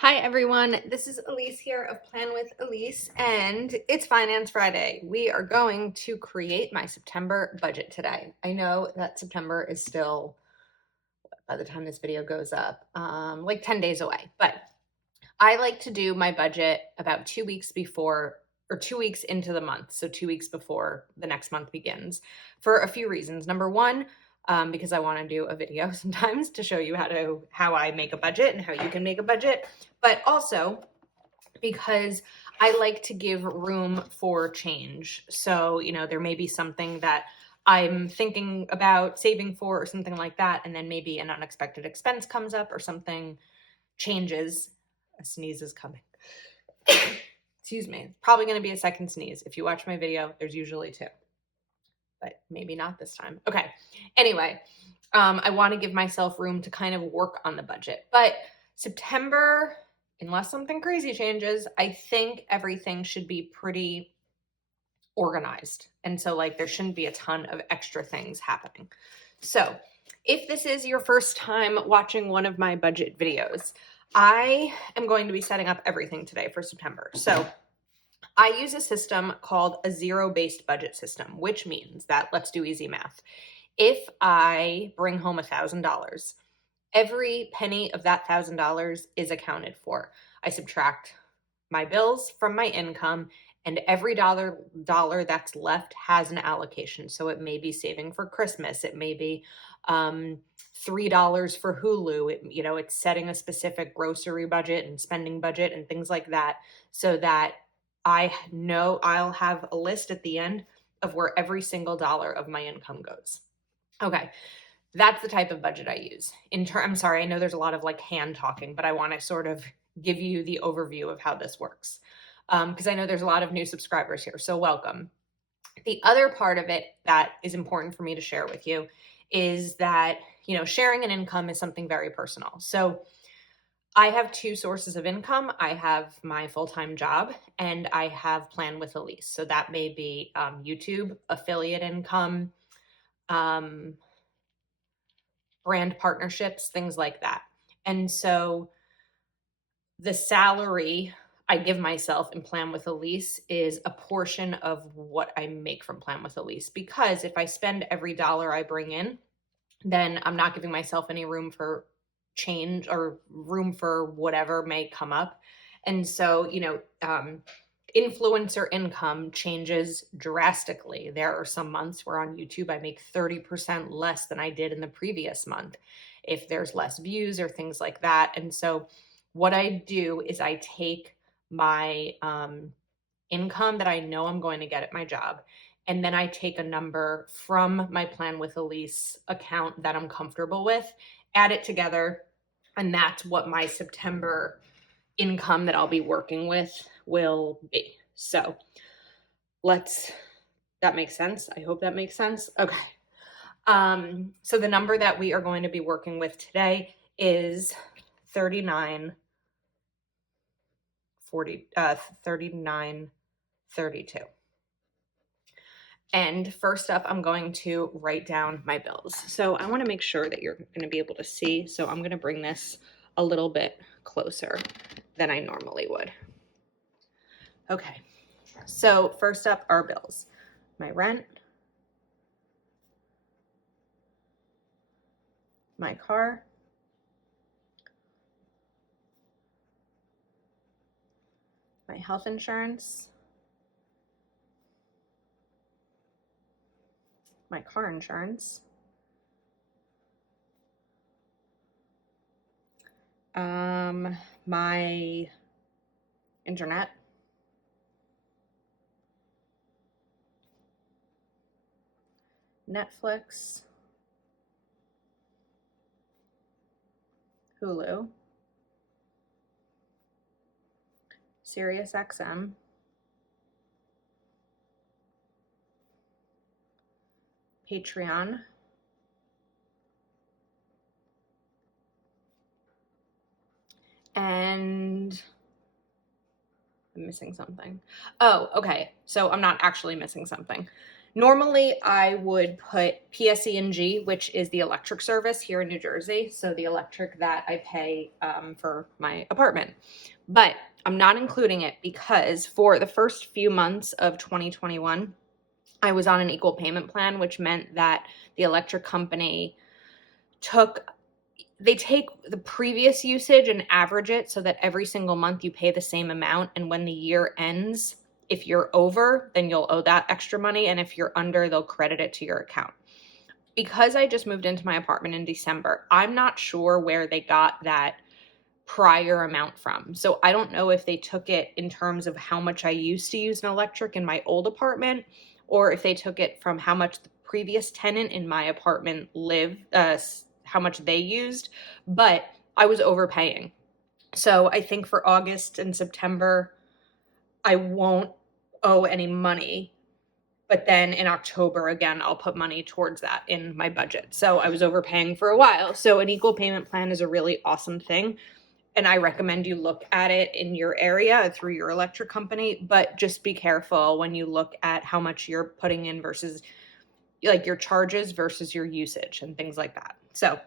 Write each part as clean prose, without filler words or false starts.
Hi everyone, this is Elise here of Plan with Elise, and it's Finance Friday. We are going to create my September budget today. I know that September is still, by the time this video goes up, like 10 days away, but I like to do my budget about 2 weeks before or 2 weeks into the month, so 2 weeks before the next month begins, for a few reasons. Number one, because I want to do a video sometimes to show you how I make a budget and how you can make a budget, but also because I like to give room for change. So, there may be something that I'm thinking about saving for or something like that, and then maybe an unexpected expense comes up or something changes. A sneeze is coming. Excuse me. It's probably going to be a second sneeze. If you watch my video, there's usually two, but maybe not this time. Okay. Anyway, I want to give myself room to kind of work on the budget. But September, unless something crazy changes, I think everything should be pretty organized. And so, there shouldn't be a ton of extra things happening. So, if this is your first time watching one of my budget videos, I am going to be setting up everything today for September. So, I use a system called a zero-based budget system, which means that, let's do easy math. If I bring home $1,000, every penny of that $1,000 is accounted for. I subtract my bills from my income, and every dollar that's left has an allocation. So it may be saving for Christmas. It may be $3 for Hulu. It's setting a specific grocery budget and spending budget and things like that, so that I know I'll have a list at the end of where every single dollar of my income goes. Okay. That's the type of budget I use. I'm sorry, I know there's a lot of hand talking, but I want to sort of give you the overview of how this works. Because I know there's a lot of new subscribers here, so welcome. The other part of it that is important for me to share with you is that, sharing an income is something very personal. So I have two sources of income. I have my full-time job and I have Plan with Elise. So that may be YouTube, affiliate income, brand partnerships, things like that. And so the salary I give myself in Plan with Elise is a portion of what I make from Plan with Elise. Because if I spend every dollar I bring in, then I'm not giving myself any room for change or room for whatever may come up. And so, influencer income changes drastically. There are some months where on YouTube I make 30% less than I did in the previous month if there's less views or things like that. And so what I do is I take my income that I know I'm going to get at my job, and then I take a number from my Plan with Elise account that I'm comfortable with, add it together, and that's what my September income that I'll be working with will be. So that makes sense. I hope that makes sense. Okay. So the number that we are going to be working with today is 3932. And first up, I'm going to write down my bills. So I want to make sure that you're going to be able to see. So I'm going to bring this a little bit closer than I normally would. Okay. So first up are bills. My rent, my car, my health insurance, my car insurance, my internet, Netflix, Hulu, SiriusXM, Patreon, and I'm missing something. Oh, okay. So I'm not actually missing something. Normally, I would put PSE&G, which is the electric service here in New Jersey, so the electric that I pay for my apartment. But I'm not including it because for the first few months of 2021, I was on an equal payment plan, which meant that the electric company they take the previous usage and average it so that every single month you pay the same amount. And when the year ends, if you're over, then you'll owe that extra money. And if you're under, they'll credit it to your account. Because I just moved into my apartment in December, I'm not sure where they got that prior amount from. So I don't know if they took it in terms of how much I used to use an electric in my old apartment, or if they took it from how much the previous tenant in my apartment how much they used, but I was overpaying. So I think for August and September, I won't owe any money. But then in October, again, I'll put money towards that in my budget. So I was overpaying for a while. So an equal payment plan is a really awesome thing. And I recommend you look at it in your area through your electric company, but just be careful when you look at how much you're putting in versus like your charges versus your usage and things like that. So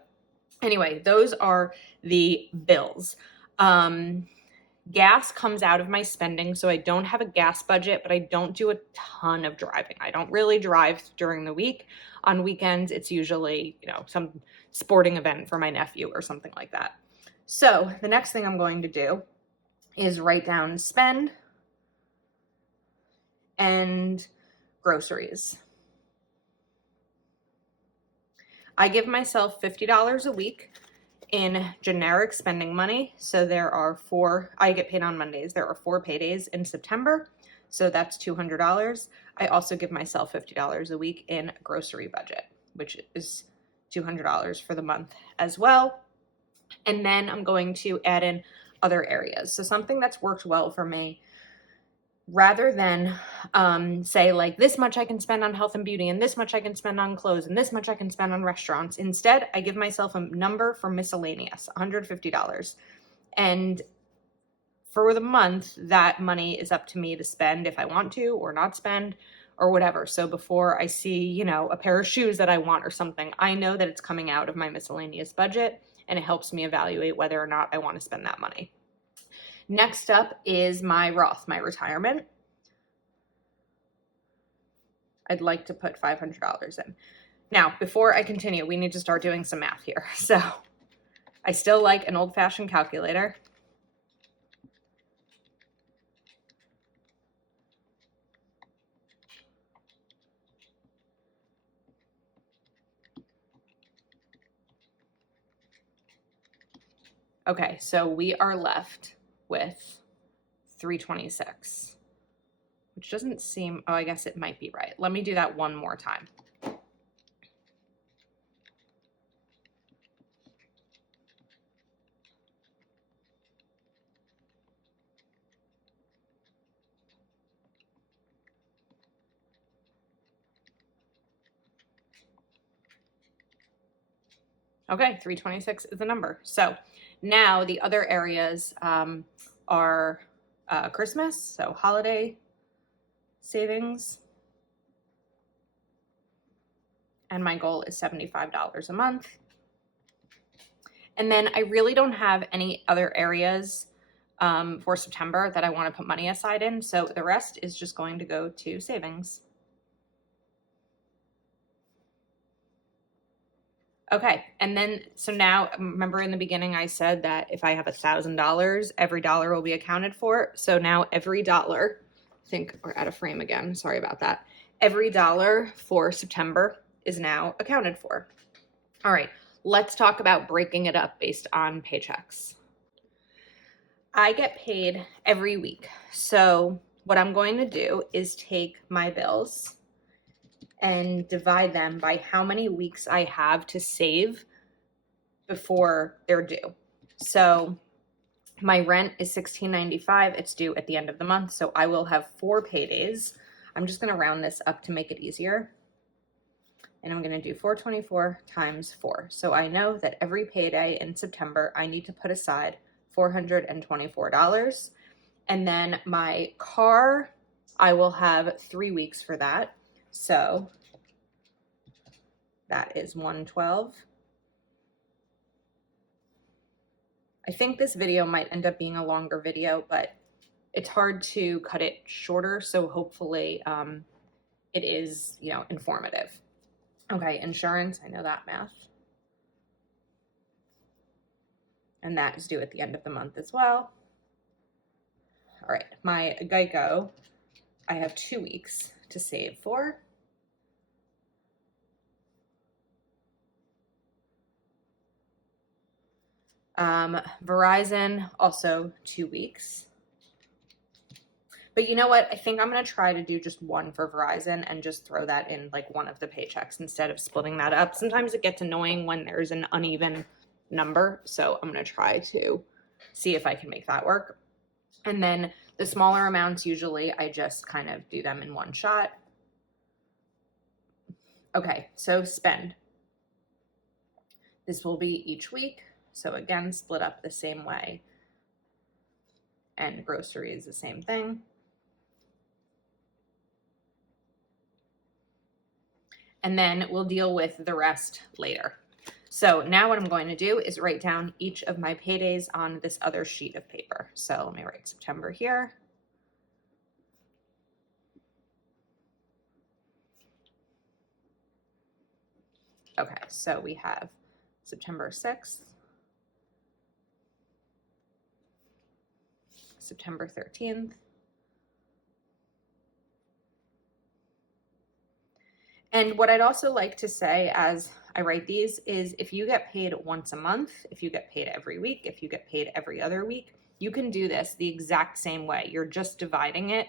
anyway, those are the bills. Gas comes out of my spending, so I don't have a gas budget, but I don't do a ton of driving. I don't really drive during the week. On weekends, it's usually, some sporting event for my nephew or something like that. So the next thing I'm going to do is write down spend and groceries. I give myself $50 a week in generic spending money. So I get paid on Mondays. There are 4 paydays in September. So that's $200. I also give myself $50 a week in grocery budget, which is $200 for the month as well. And then I'm going to add in other areas. So something that's worked well for me, rather than say like this much I can spend on health and beauty and this much I can spend on clothes and this much I can spend on restaurants. Instead, I give myself a number for miscellaneous, $150. And for the month, that money is up to me to spend if I want to or not spend or whatever. So before I see, a pair of shoes that I want or something, I know that it's coming out of my miscellaneous budget, and it helps me evaluate whether or not I want to spend that money. Next up is my Roth, my retirement. I'd like to put $500 in. Now, before I continue, we need to start doing some math here. So I still like an old-fashioned calculator. Okay, so we are left with 326, which doesn't seem, I guess it might be right. Let me do that one more time. Okay, 326 is the number. So now the other areas are Christmas, so holiday savings. And my goal is $75 a month. And then I really don't have any other areas for September that I want to put money aside in. So the rest is just going to go to savings. Okay, and then, so now, remember in the beginning I said that if I have $1,000, every dollar will be accounted for. So now every dollar, I think we're out of frame again, sorry about that. Every dollar for September is now accounted for. All right, let's talk about breaking it up based on paychecks. I get paid every week. So what I'm going to do is take my bills and divide them by how many weeks I have to save before they're due. So my rent is $16.95. It's due at the end of the month. So I will have 4 paydays. I'm just going to round this up to make it easier. And I'm going to do 424 times 4. So I know that every payday in September, I need to put aside $424. And then my car, I will have 3 weeks for that. So that is 112. I think this video might end up being a longer video, but it's hard to cut it shorter. So hopefully it is, informative. Okay, insurance, I know that math. And that is due at the end of the month as well. All right, my Geico, I have 2 weeks to save for. Verizon, also 2 weeks. But you know what? I think I'm going to try to do just one for Verizon and just throw that in like one of the paychecks instead of splitting that up. Sometimes it gets annoying when there's an uneven number. So I'm going to try to see if I can make that work. And then the smaller amounts, usually I just kind of do them in one shot. Okay, so spend. This will be each week. So again, split up the same way. And grocery is the same thing. And then we'll deal with the rest later. So now what I'm going to do is write down each of my paydays on this other sheet of paper. So let me write September here. Okay, so we have September 6th, September 13th, and what I'd also like to say as I write these is if you get paid once a month, if you get paid every week, if you get paid every other week, you can do this the exact same way. You're just dividing it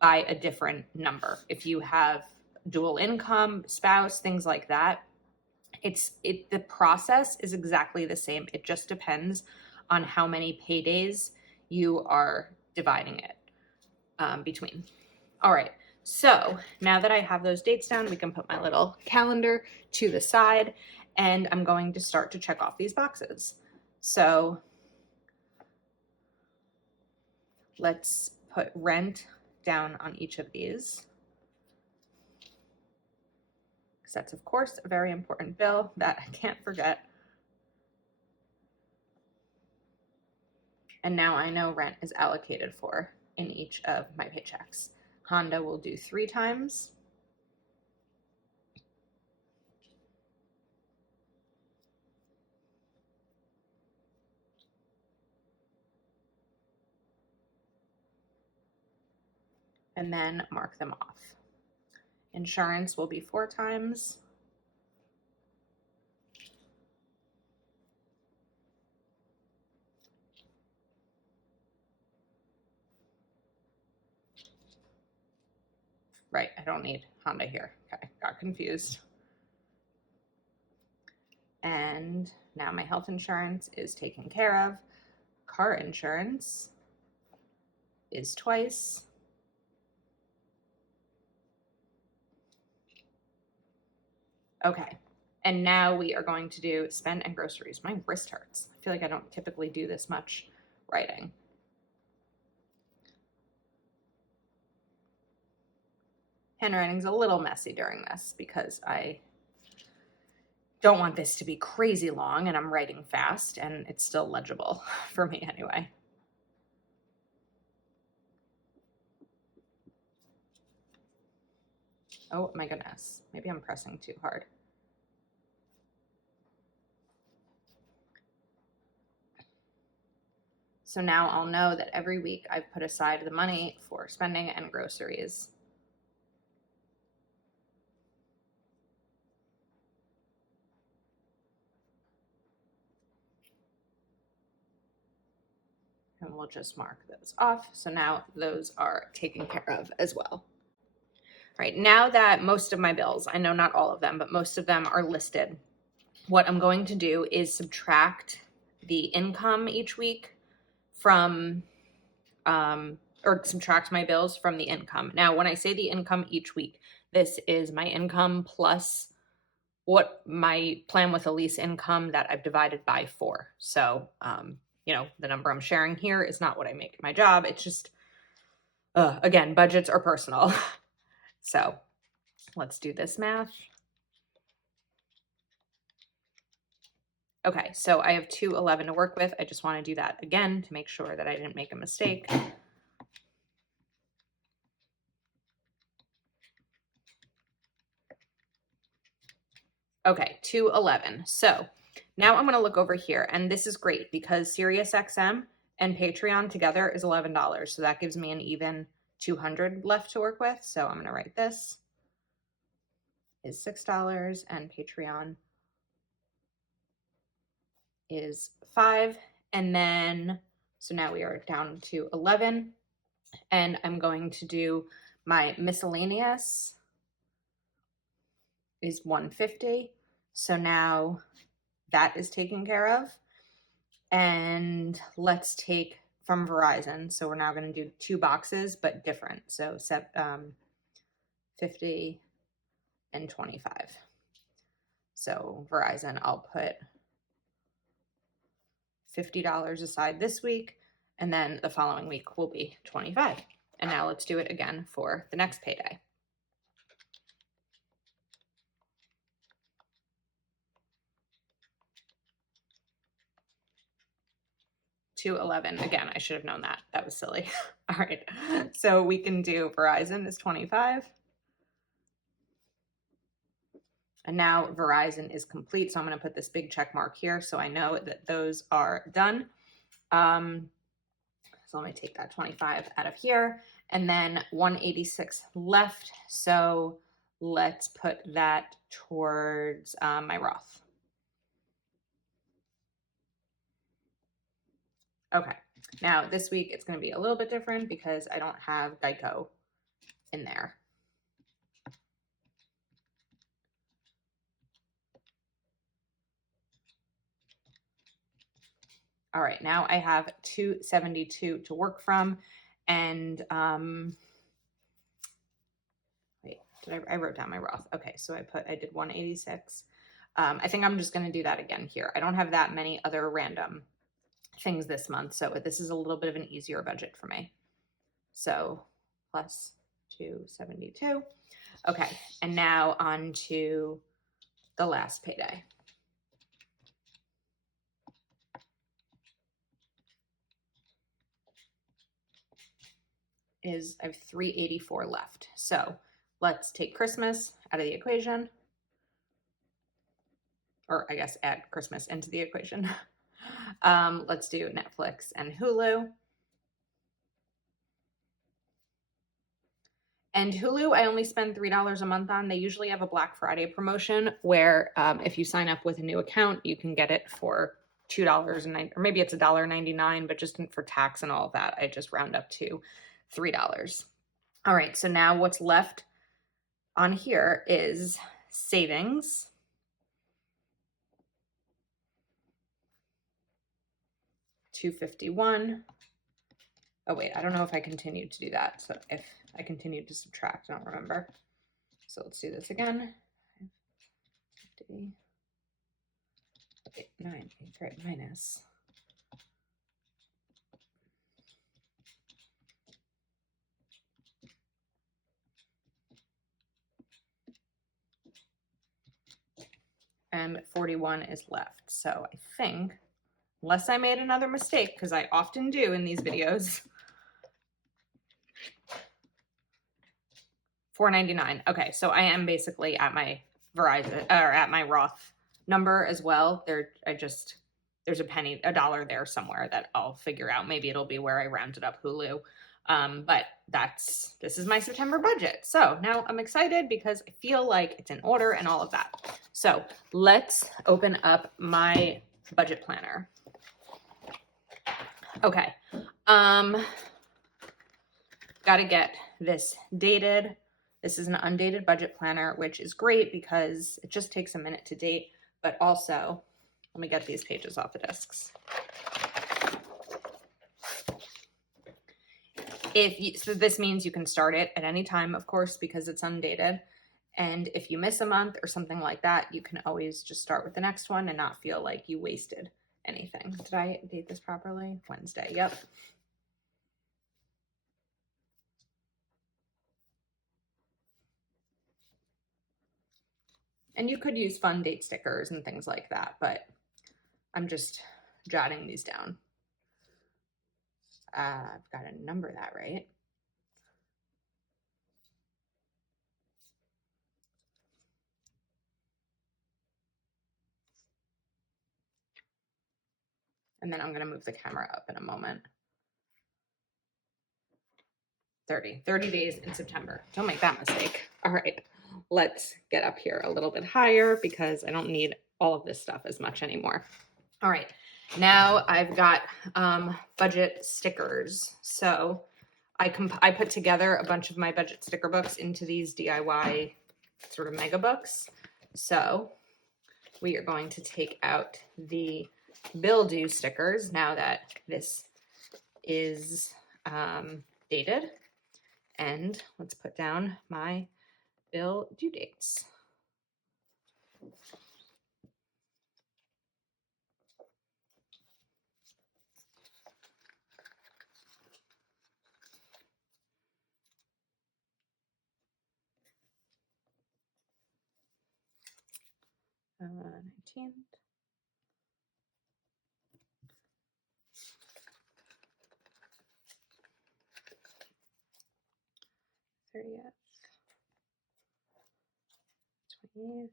by a different number. If you have dual income, spouse, things like that, the process is exactly the same. It just depends on how many paydays you are dividing it between. All right. So now that I have those dates down, we can put my little calendar to the side and I'm going to start to check off these boxes. So let's put rent down on each of these. Because that's, of course, a very important bill that I can't forget. And now I know rent is allocated for in each of my paychecks. Honda will do 3 times. And then mark them off. Insurance will be 4 times. Right, I don't need Honda here. Okay, got confused. And now my health insurance is taken care of. Car insurance is twice. Okay, and now we are going to do spend and groceries. My wrist hurts. I feel like I don't typically do this much writing. Handwriting's a little messy during this because I don't want this to be crazy long and I'm writing fast and it's still legible for me anyway. Oh my goodness, maybe I'm pressing too hard. So now I'll know that every week I've put aside the money for spending and groceries. And we'll just mark those off. So now those are taken care of as well. All right, now that most of my bills, I know not all of them, but most of them are listed, what I'm going to do is subtract the income each week from, or subtract my bills from the income. Now, when I say the income each week, this is my income plus what my plan with Elise income that I've divided by 4. So, the number I'm sharing here is not what I make at my job. It's just, again, budgets are personal. So Let's do this math. Okay, so I have 211 to work with. I just want to do that again to make sure that I didn't make a mistake. Okay, 211. So now I'm going to look over here, and this is great because SiriusXM and Patreon together is $11. So that gives me an even 200 left to work with. So I'm going to write this is $6 and Patreon is $5. And then, so now we are down to 11, and I'm going to do my miscellaneous is $150. So now that is taken care of. And let's take from Verizon. So we're now going to do 2 boxes, but different. So 50 and 25. So Verizon, I'll put $50 aside this week, and then the following week will be 25. And now let's do it again for the next payday. $211. Again, I should have known that. That was silly. All right. So we can do Verizon is 25. And now Verizon is complete. So I'm going to put this big check mark here so I know that those are done. So let me take that 25 out of here, and then 186 left. So let's put that towards my Roth. Okay, now this week it's going to be a little bit different because I don't have Geico in there. All right, now I have 272 to work from, and wait, I wrote down my Roth. Okay, so I did 186. I think I'm just going to do that again here. I don't have that many other random things this month, so this is a little bit of an easier budget for me. So plus 272. Okay, and now on to the last payday. I have 384 left. So let's take Christmas out of the equation, or I guess add Christmas into the equation. Let's do Netflix and Hulu. And Hulu, I only spend $3 a month on. They usually have a Black Friday promotion where if you sign up with a new account, you can get it for $2.90, or maybe it's $1.99, but just for tax and all of that, I just round up to $3. All right, so now what's left on here is savings. $251. Oh wait, I don't know if I continued to do that. So if I continued to subtract, I don't remember. So let's do this again. 50, 8, 9, 8, right, minus. And 41 is left. So I think, unless I made another mistake, because I often do in these videos, $4.99. Okay, so I am basically at my Verizon or at my Roth number as well. There's a dollar there somewhere that I'll figure out. Maybe it'll be where I rounded up Hulu. But this is my September budget. So now I'm excited because I feel like it's in order and all of that. So let's open up my budget planner. Okay. Gotta get this dated. This is an undated budget planner, which is great because it just takes a minute to date, but also, let me get these pages off the discs. So this means you can start it at any time, of course, because it's undated. And if you miss a month or something like that, you can always just start with the next one and not feel like you wasted anything. Did I date this properly? Wednesday, yep. And you could use fun date stickers and things like that, but I'm just jotting these down. I've got to number that right. And then I'm going to move the camera up in a moment. 30 days in September. Don't make that mistake. All right, let's get up here a little bit higher because I don't need all of this stuff as much anymore. All right, now I've got budget stickers. So I put together a bunch of my budget sticker books into these DIY sort of mega books. So we are going to take out the bill due stickers now that this is dated. And let's put down my bill due dates. Uh, 19th. /30th, 20th.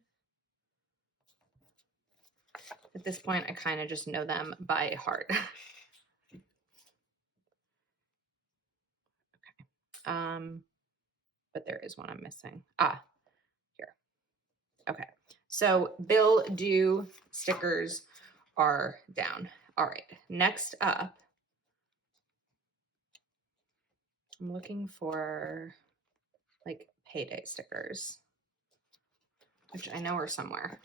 At this point, I kind of just know them by heart. Okay. But there is one I'm missing. Here. Okay. So bill due stickers are down. All right. Next up, I'm looking for like payday stickers, which I know are somewhere.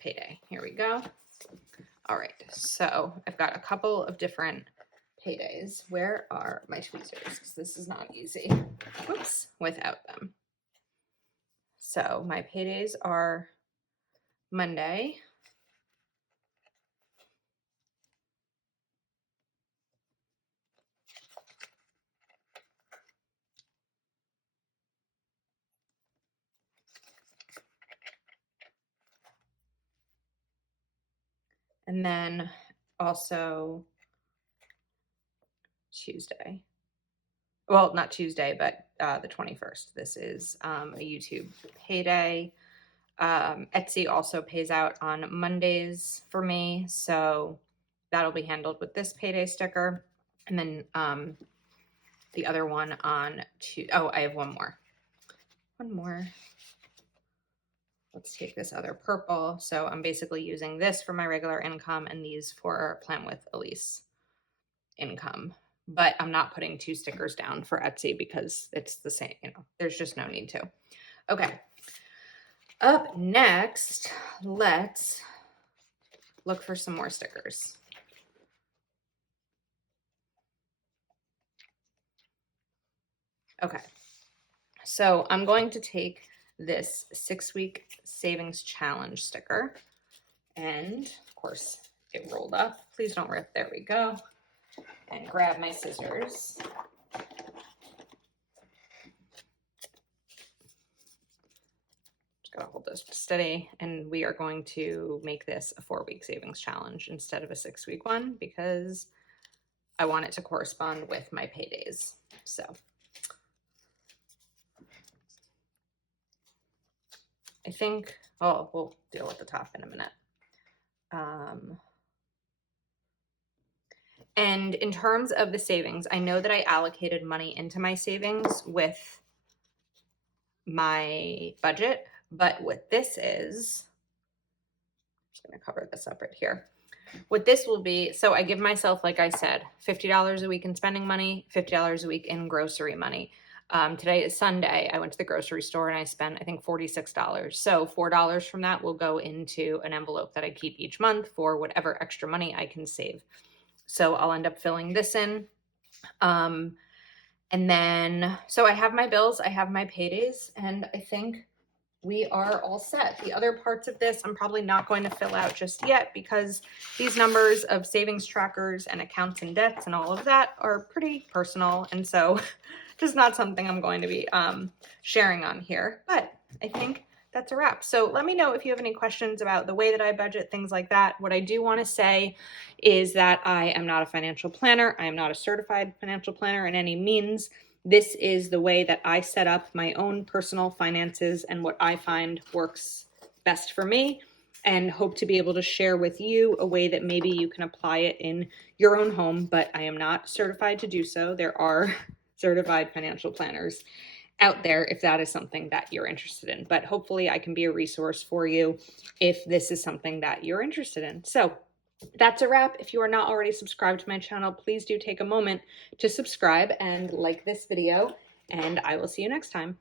Payday. Here we go. All right, so I've got a couple of different paydays. Where are my tweezers? Because this is not easy. Whoops, without them. So my paydays are Monday, and then also Tuesday. Well, not Tuesday, but the 21st. This is a YouTube payday. Etsy also pays out on Mondays for me, so that'll be handled with this payday sticker. And then the other one on Tuesday. Oh, I have one more. Let's take this other purple. So I'm basically using this for my regular income and these for Plan with Elise income. But I'm not putting 2 stickers down for Etsy because it's the same, there's just no need to. Okay. Up next, let's look for some more stickers. Okay. So I'm going to take this 6-week savings challenge sticker, and of course it rolled up. Please don't rip. There we go. And grab my scissors. Just gotta hold this steady, and we are going to make this a 4-week savings challenge instead of a 6-week one because I want it to correspond with my paydays. So I think, we'll deal with the top in a minute. And in terms of the savings, I know that I allocated money into my savings with my budget, but what this is, I'm just going to cover this up right here. What this will be, so I give myself, like I said, $50 a week in spending money, $50 a week in grocery money. Today is Sunday. I went to the grocery store and I spent, I think, $46. So $4 from that will go into an envelope that I keep each month for whatever extra money I can save. So I'll end up filling this in. And then, so I have my bills, I have my paydays, and I think we are all set. The other parts of this I'm probably not going to fill out just yet because these numbers of savings trackers and accounts and debts and all of that are pretty personal, and so just not something I'm going to be sharing on here. But I think that's a wrap. So let me know if you have any questions about the way that I budget, things like that. What I do want to say is that I am not a financial planner. I am not a certified financial planner in any means. This is the way that I set up my own personal finances and what I find works best for me, and hope to be able to share with you a way that maybe you can apply it in your own home, but I am not certified to do so. There are certified financial planners out there if that is something that you're interested in, but hopefully I can be a resource for you if this is something that you're interested in. So that's a wrap. If you are not already subscribed to my channel, please do take a moment to subscribe and like this video, and I will see you next time.